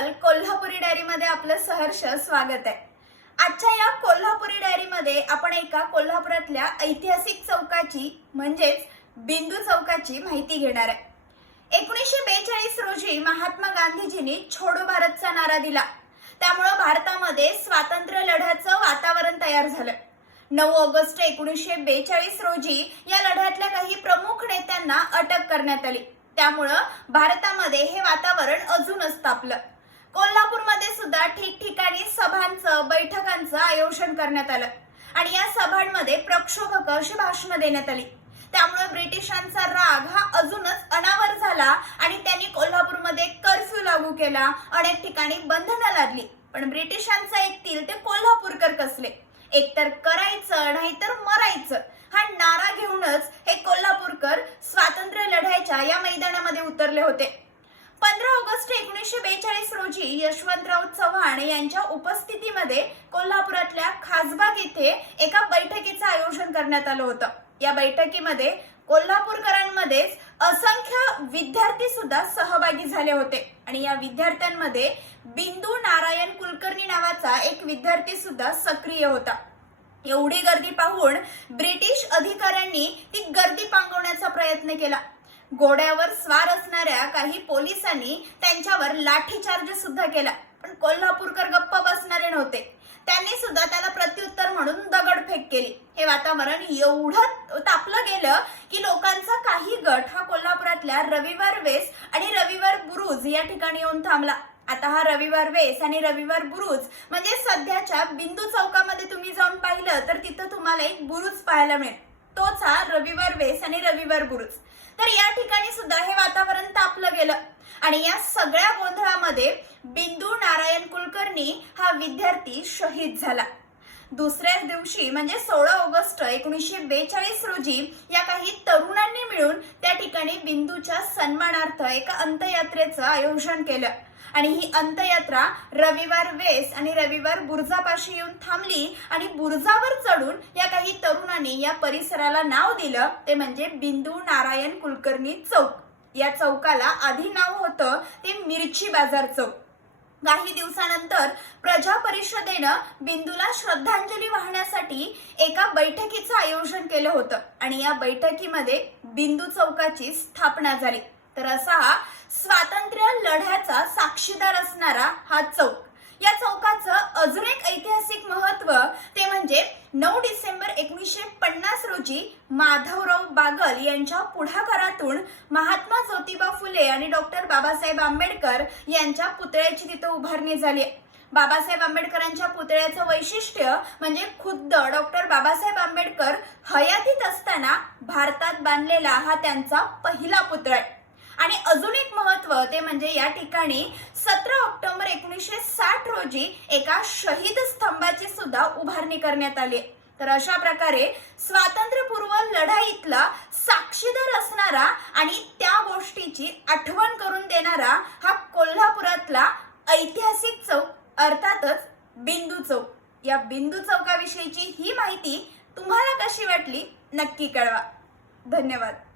Channel Kolhapuri डायरीमध्ये आपलं सहर्ष स्वागत आहे. आजच्या या कोल्हापुरी डायरीमध्ये आपण एका कोल्हापुरातल्या ऐतिहासिक चौकाची म्हणजेच बिंदू चौकाची माहिती घेणार आहे. एकोणीसशे बेचाळीस रोजी महात्मा गांधीजींनी छोडो भारतचा नारा दिला. त्यामुळं भारतामध्ये स्वातंत्र्य लढ्याचं वातावरण तयार झालं. नऊ ऑगस्ट एकोणीसशे बेचाळीस रोजी या लढ्यातल्या काही प्रमुख नेत्यांना अटक करण्यात आली. त्यामुळं भारतामध्ये हे वातावरण अजूनच तापलं. कोल्हापूरमध्ये सुद्धा ठिकठिकाणी सभांचं बैठकांचं आयोजन करण्यात आलं. आणि या सभांमध्ये प्रक्षोभक अशी भाषणं देण्यात आली. त्यामुळे ब्रिटिशांचा राग हा अजूनच अनावर झाला आणि त्यांनी कोल्हापूरमध्ये कर्फ्यू लागू केला. अनेक ठिकाणी बंधनं लागली पण ब्रिटिशांचं एकतील ते कोल्हापूरकर कसले? एकतर करायचं नाहीतर मरायचं हा नारा घेऊनच हे कोल्हापूरकर स्वातंत्र्य लढायच्या या मैदानामध्ये उतरले होते पंधरा ऑगस्ट एकोणीसशे बेचाळीस रोजी यशवंतराव चव्हाण यांच्या उपस्थितीमध्ये कोल्हापुरातल्या खासबाग येथे एका बैठकीचं आयोजन करण्यात आलं होतं. या बैठकीमध्ये कोल्हापूरकरांमध्येच असंख्य विद्यार्थी सुद्धा सहभागी झाले होते. आणि या विद्यार्थ्यांमध्ये बिंदू नारायण कुलकर्णी नावाचा एक विद्यार्थी सुद्धा सक्रिय होता. एवढी गर्दी पाहून ब्रिटिश अधिकाऱ्यांनी ती गर्दी पांगवण्याचा प्रयत्न केला. घोड्यावर स्वार असणाऱ्या काही पोलिसांनी त्यांच्यावर लाठीचार्ज सुद्धा केला. पण कोल्हापूरकर गप्प बसणारे नव्हते. त्यांनी सुद्धा त्याला प्रत्युत्तर म्हणून दगडफेक केली. हे वातावरण एवढं तापलं गेलं की लोकांचा काही गट हा कोल्हापुरातल्या रविवार वेस आणि रविवार बुरुज या ठिकाणी येऊन थांबला. आता हा रविवार वेस आणि रविवार बुरुज म्हणजे सध्याच्या बिंदू चौकामध्ये तुम्ही जाऊन पाहिलं तर तिथं तुम्हाला एक बुरुज पाहायला मिळेल. तोच हा रविवार वेस आणि रविवार बुरुज. तर या ठिकाणी सुद्धा हे वातावरण तापलं गेलं. आणि या सगळ्या गोंधळामध्ये बिंदू नारायण कुलकर्णी हा विद्यार्थी शहीद झाला. दुसऱ्याच दिवशी म्हणजे सोळा ऑगस्ट एकोणीसशे बेचाळीस रोजी या काही तरुणांनी मिळून त्या ठिकाणी बिंदूच्या सन्मानार्थ एका अंत्ययात्रेचं आयोजन केलं. आणि ही अंतयात्रा रविवार वेस आणि रविवार बुर्जापाशी येऊन थांबली आणि बुर्जावर चढून या काही तरुणांनी या परिसराला नाव दिलं. ते म्हणजे बिंदू नारायण कुलकर्णी चौक. या चौकाला आधी नाव होतं ते मिरची बाजार चौक. काही दिवसानंतर प्रजा परिषदेनं बिंदूला श्रद्धांजली वाहण्यासाठी एका बैठकीचं आयोजन केलं होतं आणि या बैठकीमध्ये बिंदू चौकाची स्थापना झाली. तर असा हा स्वातंत्र्य लढ्याचा साक्षीदार असणारा हा चौक. या चौकाचं अजून एक ऐतिहासिक महत्त्व ते म्हणजे नऊ डिसेंबर एकोणीसशे पन्नास रोजी माधवराव बागल यांच्या पुढाकारातून महात्मा ज्योतिबा फुले आणि डॉक्टर बाबासाहेब आंबेडकर यांच्या पुतळ्याची तिथं उभारणी झाली. बाबासाहेब आंबेडकरांच्या पुतळ्याचं वैशिष्ट्य म्हणजे खुद्द डॉक्टर बाबासाहेब आंबेडकर हयातीत असताना भारतात बांधलेला हा त्यांचा पहिला पुतळा आहे. आणि अजून एक महत्त्व ते म्हणजे या ठिकाणी सतरा ऑक्टोबर एकोणीसशे साठ रोजी एका शहीद स्तंभाची सुद्धा उभारणी करण्यात आली. आहे. तर अशा प्रकारे स्वातंत्र्यपूर्व लढाईतला साक्षीदार असणारा आणि त्या गोष्टीची आठवण करून देणारा हा कोल्हापुरातला ऐतिहासिक चौक अर्थातच बिंदू चौक. या बिंदू चौकाविषयीची ही माहिती तुम्हाला कशी वाटली नक्की कळवा. धन्यवाद.